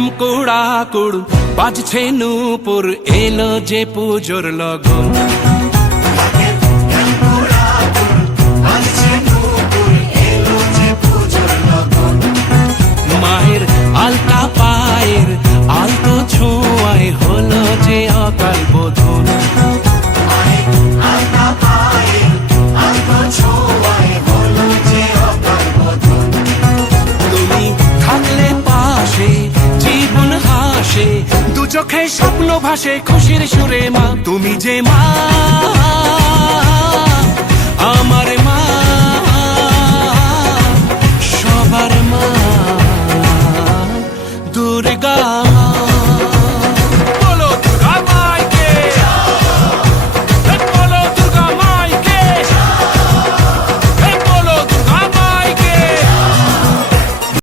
ঢ্যাম কুড়া কুড় বাজছে নূপুর, এলো যে পুজোর লগন। মায়ের আলতা পায়ের আলতো ছোঁয়ায় হলো যে অকাল বোধন। তুমি থাকলে পাশে জীবন হাসে, দু চোখে স্বপ্ন ভাসে খুশির সুরে মা। তুমি যে মা, আমার মা, সবার মা, দুর্গা।